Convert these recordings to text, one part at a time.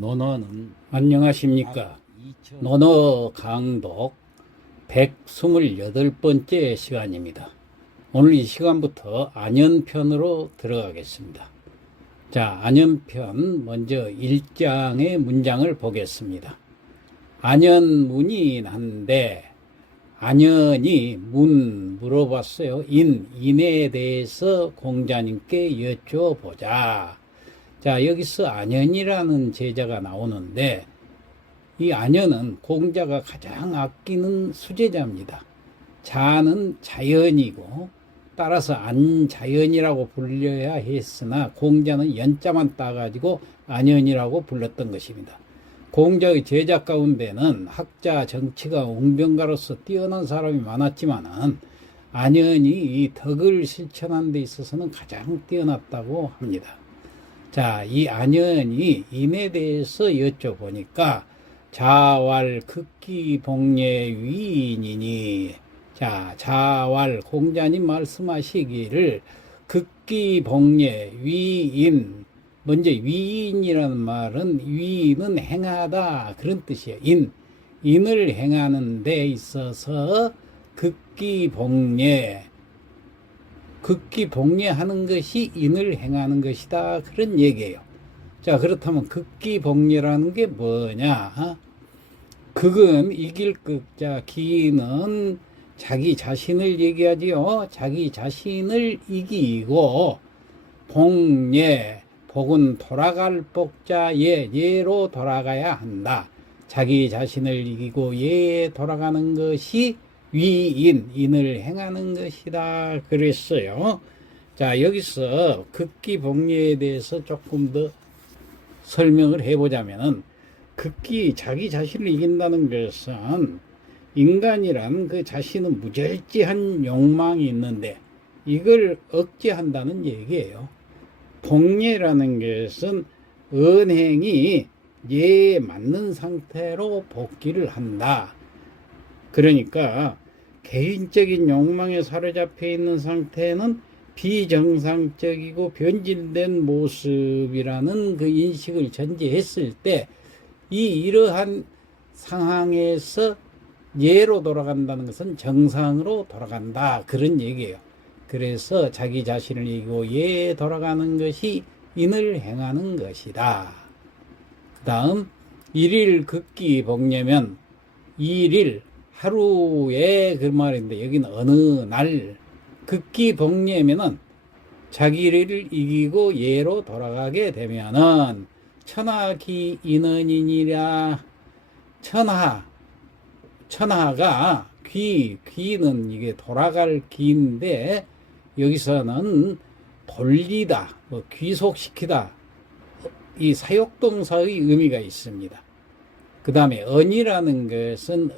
논어는 안녕하십니까. 논어 강독 128번째 시간입니다. 오늘 이 시간부터 안연편으로 들어가겠습니다. 자, 안연편 먼저 1장의 문장을 보겠습니다. 안연문이 난데, 안연이 물어봤어요. 인에 대해서 공자님께 여쭤보자. 자, 여기서 안연이라는 제자가 나오는데, 이 안연은 공자가 가장 아끼는 수제자입니다. 자는 자연이고, 따라서 안자연이라고 불려야 했으나, 공자는 연자만 따가지고 안연이라고 불렀던 것입니다. 공자의 제자 가운데는 학자, 정치가, 웅변가로서 뛰어난 사람이 많았지만은, 안연이 이 덕을 실천하는 데 있어서는 가장 뛰어났다고 합니다. 자, 이 안연이 인에 대해서 여쭤보니까 자왈 극기복례 위인이니, 자, 자왈 공자님 말씀하시기를 극기복례 위인, 먼저 위인이라는 말은 위인은 행하다 그런 뜻이에요. 인을 행하는 데 있어서 극기복례, 극기복례하는 것이 인을 행하는 것이다 그런 얘기예요. 자, 그렇다면 극기복례라는 게 뭐냐? 극은 이길 극자, 기는 자기 자신을 얘기하지요. 자기 자신을 이기고, 복례, 복은 돌아갈 복자, 예로 돌아가야 한다. 자기 자신을 이기고 예에 돌아가는 것이 위인, 인을 행하는 것이다 그랬어요. 자, 여기서 극기복례에 대해서 조금 더 설명을 해보자면은, 극기, 자기 자신을 이긴다는 것은 인간이란 그 자신은 무절제한 욕망이 있는데 이걸 억제한다는 얘기예요. 복례라는 것은 언행이 예에 맞는 상태로 복귀를 한다. 그러니까 개인적인 욕망에 사로잡혀 있는 상태는 비정상적이고 변질된 모습이라는 그 인식을 전제했을 때 이러한 상황에서 예로 돌아간다는 것은 정상으로 돌아간다 그런 얘기예요. 그래서 자기 자신을 이기고 예에 돌아가는 것이 인을 행하는 것이다. 그 다음 일일 극기복례면 일일 하루에 그 말인데 여기는 어느 날 극기복례면은 자기를 이기고 예로 돌아가게 되면은 천하기인언이니라. 천하가 귀는 이게 돌아갈 귀인데 여기서는 돌리다, 귀속시키다, 이 사역동사의 의미가 있습니다. 그 다음에 언이라는 것은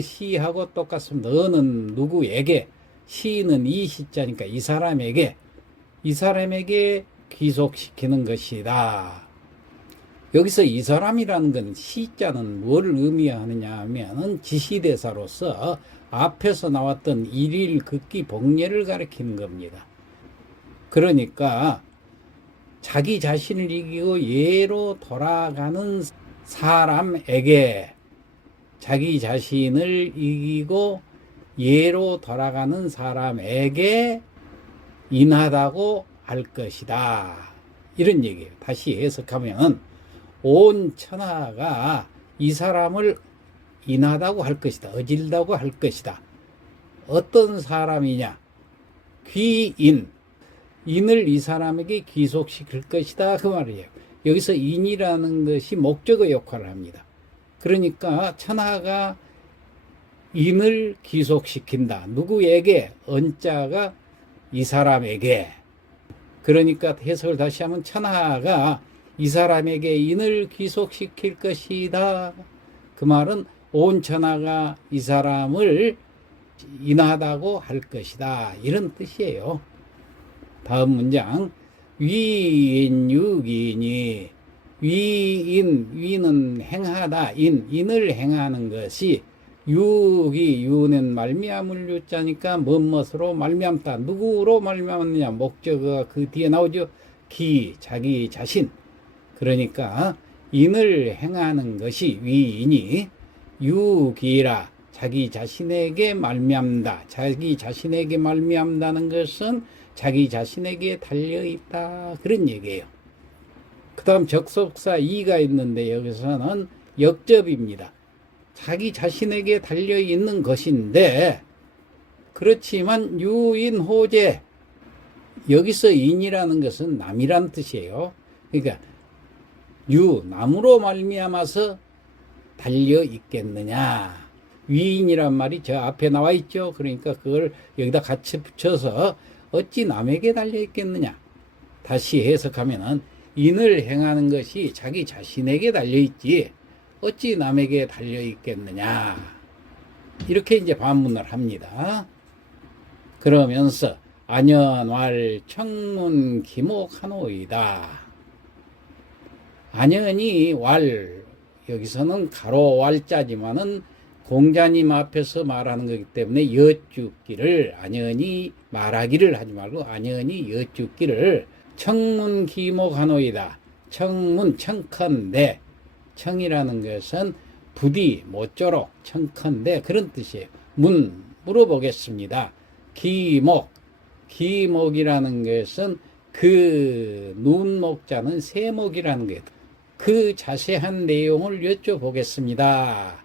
시하고 똑같습니다. 언은 누구에게, 시는 이 시자니까 이 사람에게 귀속시키는 것이다. 여기서 이 사람이라는 건 시자는 뭐를 의미하느냐 하면은 지시대사로서 앞에서 나왔던 일일 극기복례를 가리키는 겁니다. 그러니까 자기 자신을 이기고 예로 돌아가는 사람에게, 자기 자신을 이기고 예로 돌아가는 사람에게 인하다고 할 것이다. 이런 얘기예요. 다시 해석하면 온 천하가 이 사람을 인하다고 할 것이다. 어질다고 할 것이다. 어떤 사람이냐? 귀인. 인을 이 사람에게 귀속시킬 것이다. 그 말이에요. 여기서 인이라는 것이 목적의 역할을 합니다. 그러니까 천하가 인을 귀속시킨다. 누구에게? 언자가 이 사람에게. 그러니까 해석을 다시 하면 천하가 이 사람에게 인을 귀속시킬 것이다. 그 말은 온 천하가 이 사람을 인하다고 할 것이다. 이런 뜻이에요. 다음 문장. 위인유기니, 위는 행하다. 인을 행하는 것이, 유는 말미암을 유자니까 뭐뭇으로 말미암다. 누구로 말미암느냐? 목적어가 그 뒤에 나오죠. 자기 자신. 그러니까 인을 행하는 것이 위이니 유기라 자기 자신에게 말미암다. 자기 자신에게 말미암다는 것은 자기 자신에게 달려있다. 그런 얘기예요. 그 다음 접속사 이가 있는데 여기서는 역접입니다. 자기 자신에게 달려있는 것인데 그렇지만 유인호재 여기서 인이라는 것은 남이란 뜻이에요. 그러니까 남으로 말미암아서 달려있겠느냐. 위인이란 말이 저 앞에 나와 있죠. 그러니까 그걸 여기다 같이 붙여서 어찌 남에게 달려있겠느냐. 다시 해석하면은 인을 행하는 것이 자기 자신에게 달려있지 어찌 남에게 달려있겠느냐. 이렇게 이제 반문을 합니다. 그러면서 안연왈 청문 기목하노이다. 안연이 왈 여기서는 가로 왈자지만은 공자님 앞에서 말하는 거기 때문에 여쭙기를 안연히 말하기를 하지 말고 안연히 여쭙기를 청문 기목하노이다. 청문 청컨대 청이라는 것은 부디 모쪼록 청컨대 그런 뜻이에요. 물어보겠습니다. 기목이라는 것은 그 눈목자는 세목이라는 거예요. 그 자세한 내용을 여쭤보겠습니다.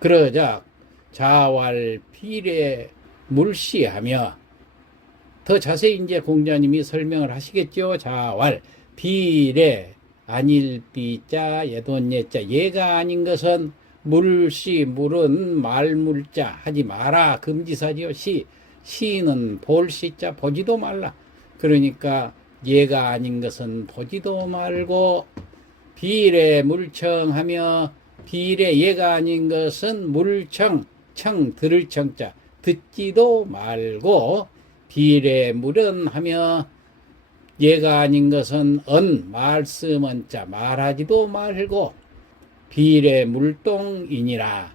그러자 자왈 필에 물시하며 더 자세히 이제 공자님이 설명을 하시겠죠. 자왈 필에 아닐 비자 예돈예자 예가 아닌 것은 물시 물은 말물자 하지 마라 금지사지요. 시는 볼시자 보지도 말라. 그러니까 예가 아닌 것은 보지도 말고 비례 물청하며 비례 예가 아닌 것은 물청 청 들을 청자 듣지도 말고 비례 물은 하며 예가 아닌 것은 말씀은 자 말하지도 말고 비례 물동이니라.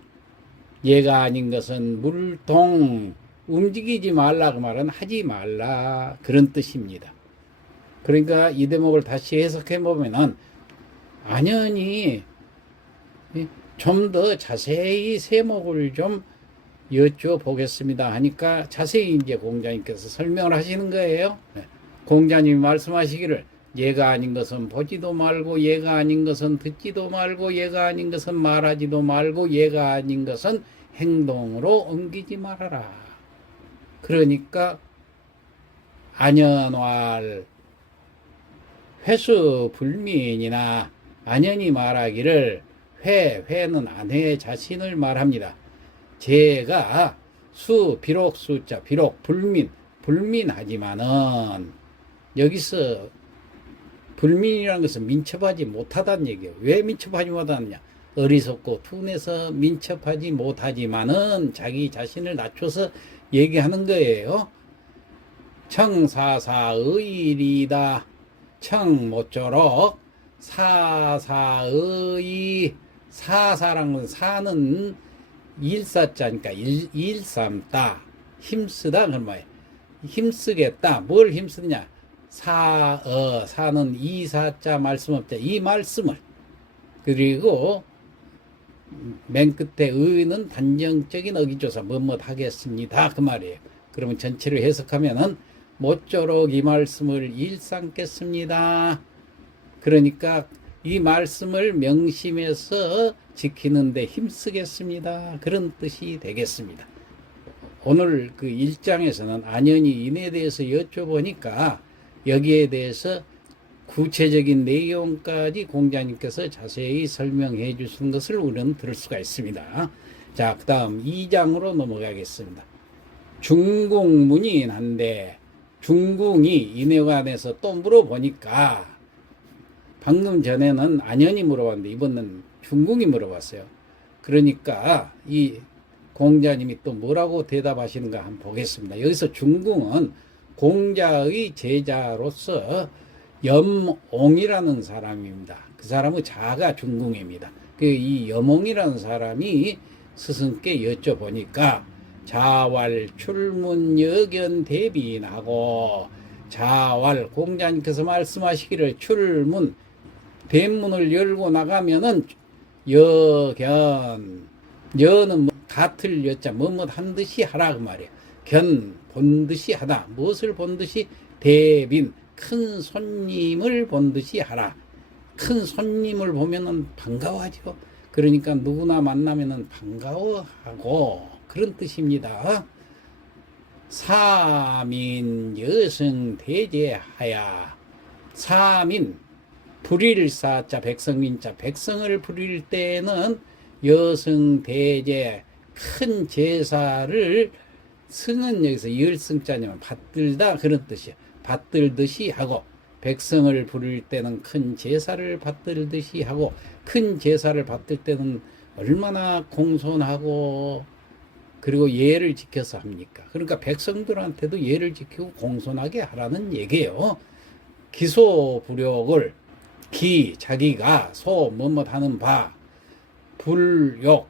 예가 아닌 것은 물동 움직이지 말라 그 말은 하지 말라 그런 뜻입니다. 그러니까 이 대목을 다시 해석해 보면은 안연히 좀 더 자세히 세목을 좀 여쭤보겠습니다 하니까 자세히 이제 공자님께서 설명을 하시는 거예요. 공자님이 말씀하시기를 예가 아닌 것은 보지도 말고 예가 아닌 것은 듣지도 말고 예가 아닌 것은 말하지도 말고 예가 아닌 것은 행동으로 옮기지 말아라. 그러니까 안연왈 회수 불민이나 안연히 말하기를 회는 아내 자신을 말합니다. 제가 비록 수자 비록 불민하지만은 여기서 불민이라는 것은 민첩하지 못하다는 얘기예요. 왜 민첩하지 못하느냐? 어리석고 둔해서 민첩하지 못하지만은 자기 자신을 낮춰서 얘기하는 거예요. 청사사의일이다. 청 모쪼록 사사의 사사라는 사는 일사자니까 일삼다 힘쓰다 그런 말이에요. 힘쓰겠다. 뭘 힘쓰느냐? 사는 이사자 말씀 없자 이 말씀을 그리고 맨 끝에 의는 단정적인 어기조사 뭐뭐 하겠습니다 그 말이에요. 그러면 전체를 해석하면은 모쪼록 이 말씀을 일삼겠습니다. 그러니까 이 말씀을 명심해서 지키는데 힘쓰겠습니다. 그런 뜻이 되겠습니다. 오늘 그 1장에서는 안연히 인에 대해서 여쭤보니까 여기에 대해서 구체적인 내용까지 공자님께서 자세히 설명해 주신 것을 우리는 들을 수가 있습니다. 자, 그 다음 2장으로 넘어가겠습니다. 중궁문인한데 중궁이 인회관에서 또 물어보니까 방금 전에는 안연히 물어봤는데 이번엔 중궁이 물어봤어요. 그러니까 이 공자님이 또 뭐라고 대답하시는가 한번 보겠습니다. 여기서 중궁은 공자의 제자로서 염옹이라는 사람입니다. 그 사람의 자가 중궁입니다. 이 염옹이라는 사람이 스승께 여쭤보니까 자왈 출문여견 대비나고 자왈 공자님께서 말씀하시기를 출문 대문을 열고 나가면은 여견, 여는 뭐 같을 여자 뭐뭐 한 듯이 하라 그 말이에요. 견 본 듯이 하다. 무엇을 본 듯이? 대빈 큰 손님을 본 듯이 하라. 큰 손님을 보면은 반가워하죠. 그러니까 누구나 만나면은 반가워하고 그런 뜻입니다. 사민 여성 대제하야. 사민 부릴 사자 백성민자, 백성을 부릴 때는 여성 대제 큰 제사를, 승은 여기서 열승자냐면 받들다 그런 뜻이에요. 받들듯이 하고, 백성을 부릴 때는 큰 제사를 받들듯이 하고, 큰 제사를 받들 때는 얼마나 공손하고 그리고 예를 지켜서 합니까? 그러니까 백성들한테도 예를 지키고 공손하게 하라는 얘기예요. 기소부력을, 기 자기가, 소 뭐뭐 하는 바, 불욕,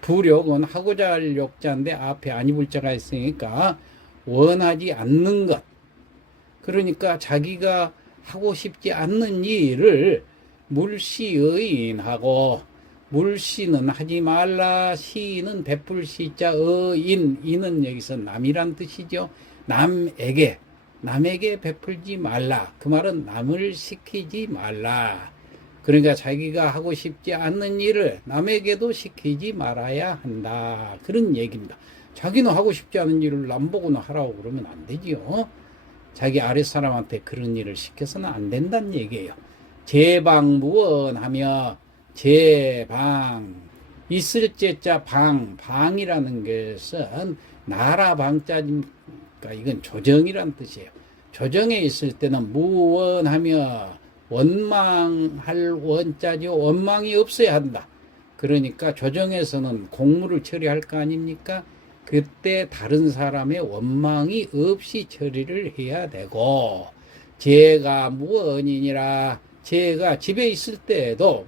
부력은 하고자 할 욕자인데 앞에 아니불자가 있으니까 원하지 않는 것. 그러니까 자기가 하고 싶지 않는 일을 물시의인하고, 물시는 하지 말라, 시는 베풀 시자, 인은 여기서 남이란 뜻이죠. 남에게 베풀지 말라. 그 말은 남을 시키지 말라. 그러니까 자기가 하고 싶지 않는 일을 남에게도 시키지 말아야 한다. 그런 얘기입니다. 자기는 하고 싶지 않은 일을 남보고는 하라고 그러면 안 되지요. 자기 아랫사람한테 그런 일을 시켜서는 안 된다는 얘기예요. 제방무언하며, 제방 있을 제자 방이라는 것은 나라 방자니까 이건 조정이란 뜻이에요. 조정에 있을 때는 무원하며, 원망할 원자죠. 원망이 없어야 한다. 그러니까 조정에서는 공무를 처리할 거 아닙니까? 그때 다른 사람의 원망이 없이 처리를 해야 되고, 제가 무원이니라, 제가 집에 있을 때에도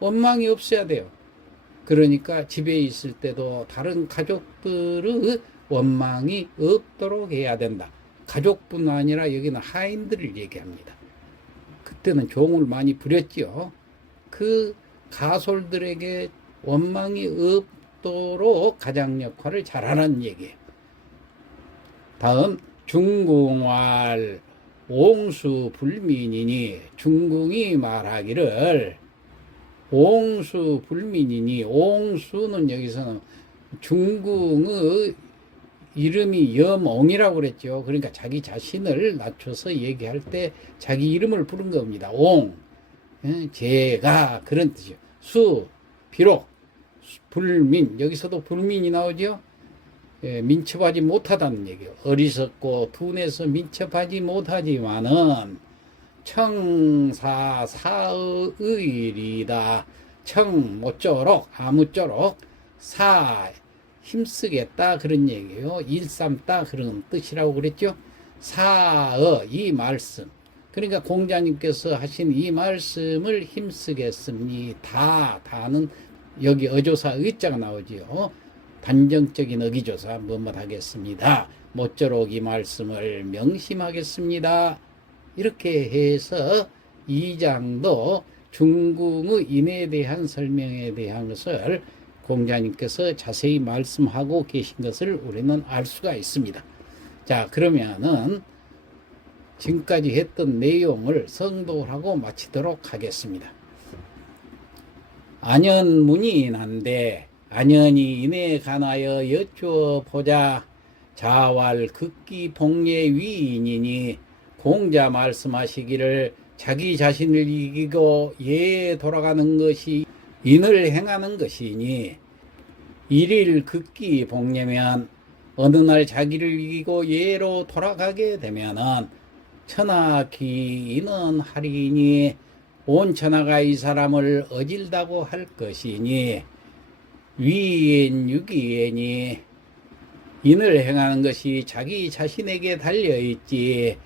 원망이 없어야 돼요. 그러니까 집에 있을 때도 다른 가족들의 원망이 없도록 해야 된다. 가족뿐 아니라 여기는 하인들을 얘기합니다. 그때는 종을 많이 부렸지요. 그 가솔들에게 원망이 없도록 가장 역할을 잘하는 얘기예요. 다음, 중궁왈 옹수불민이니, 중궁이 말하기를 옹수불민이니, 옹수는 여기서는 중궁의 이름이 염옹이라고 그랬죠. 그러니까 자기 자신을 낮춰서 얘기할 때 자기 이름을 부른 겁니다. 옹, 제가, 그런 뜻이요. 수, 비록, 불민, 여기서도 불민이 나오죠. 민첩하지 못하다는 얘기예요. 어리석고 둔해서 민첩하지 못하지만은 청사사의일이다. 청 모쪼록, 아무쪼록, 사 힘쓰겠다 그런 얘기예요. 일삼다 그런 뜻이라고 그랬죠. 사의 이 말씀, 그러니까 공자님께서 하신 이 말씀을 힘쓰겠습니다. 다는 여기 어조사 의자가 나오지요. 단정적인 의기조사 뭐뭐 하겠습니다. 모쪼록 이 말씀을 명심하겠습니다. 이렇게 해서 2장도 중궁의 인에 대한 설명에 대한 것을 공자님께서 자세히 말씀하고 계신 것을 우리는 알 수가 있습니다. 자, 그러면은 지금까지 했던 내용을 성독을 하고 마치도록 하겠습니다. 안연문인한데, 안연이 인에 관하여 여쭈어보자. 자왈 극기 복례 위인이니, 공자 말씀하시기를 자기 자신을 이기고 예에 돌아가는 것이 인을 행하는 것이니, 일일 극기 복례면 어느 날 자기를 이기고 예로 돌아가게 되면은 천하기인은 하리니, 온 천하가 이 사람을 어질다고 할 것이니, 위인 유기인이, 인을 행하는 것이 자기 자신에게 달려있지,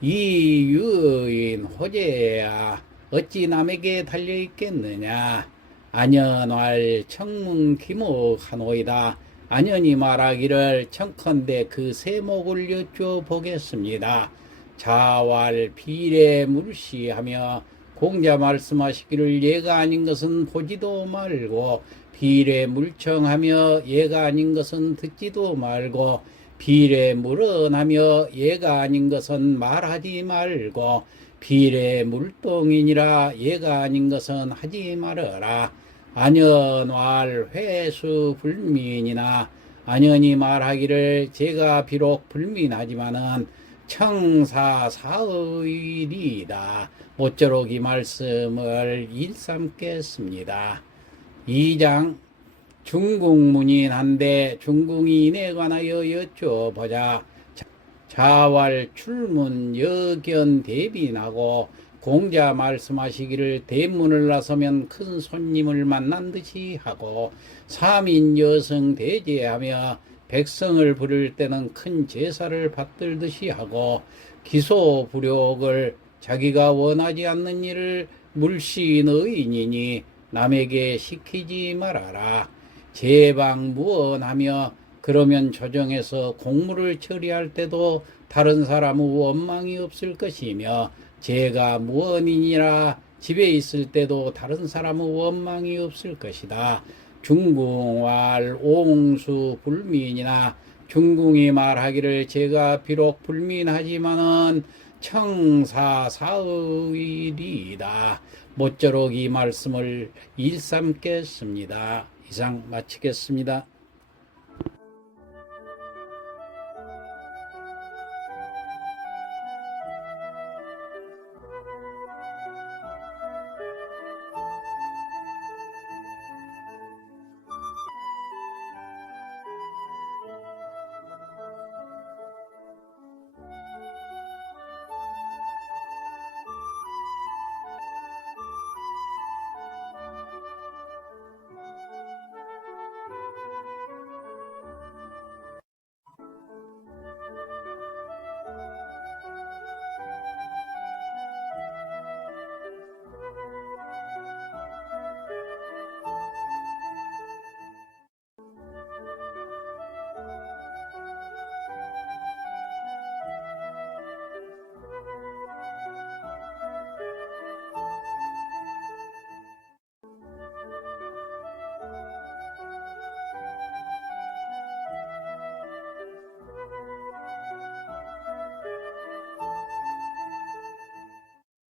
이유인 호재야 어찌 남에게 달려있겠느냐. 안연왈 청문 기목하노이다. 안연이 말하기를 청컨대 그 세목을 여쭈어 보겠습니다. 자왈 비례 물시하며 공자 말씀하시기를 얘가 아닌 것은 보지도 말고 비례 물청하며 얘가 아닌 것은 듣지도 말고 비례 물언하며 얘가 아닌 것은 말하지 말고 비례 물동이니라 얘가 아닌 것은 하지 말어라. 안연왈 회수 불민이나 안연히 말하기를 제가 비록 불민하지만은 청사사의리이다. 모쪼록 이 말씀을 일삼겠습니다. 2장 중궁문인한데 중궁인에 관하여 여쭤보자. 자왈 출문 여견 대빈하고 공자 말씀하시기를 대문을 나서면 큰 손님을 만난 듯이 하고 사민 여성 대제하며 백성을 부를 때는 큰 제사를 받들듯이 하고 기소불욕을 자기가 원하지 않는 일을 물시의인이니 남에게 시키지 말아라. 제방무언하며 그러면 조정에서 공무를 처리할 때도 다른 사람의 원망이 없을 것이며 제가 무언이니라 집에 있을 때도 다른 사람의 원망이 없을 것이다. 중궁왈 옹수 불민이나 중궁이 말하기를 제가 비록 불민하지만은 청사사의리이다. 모쪼록 이 말씀을 일삼겠습니다. 이상 마치겠습니다.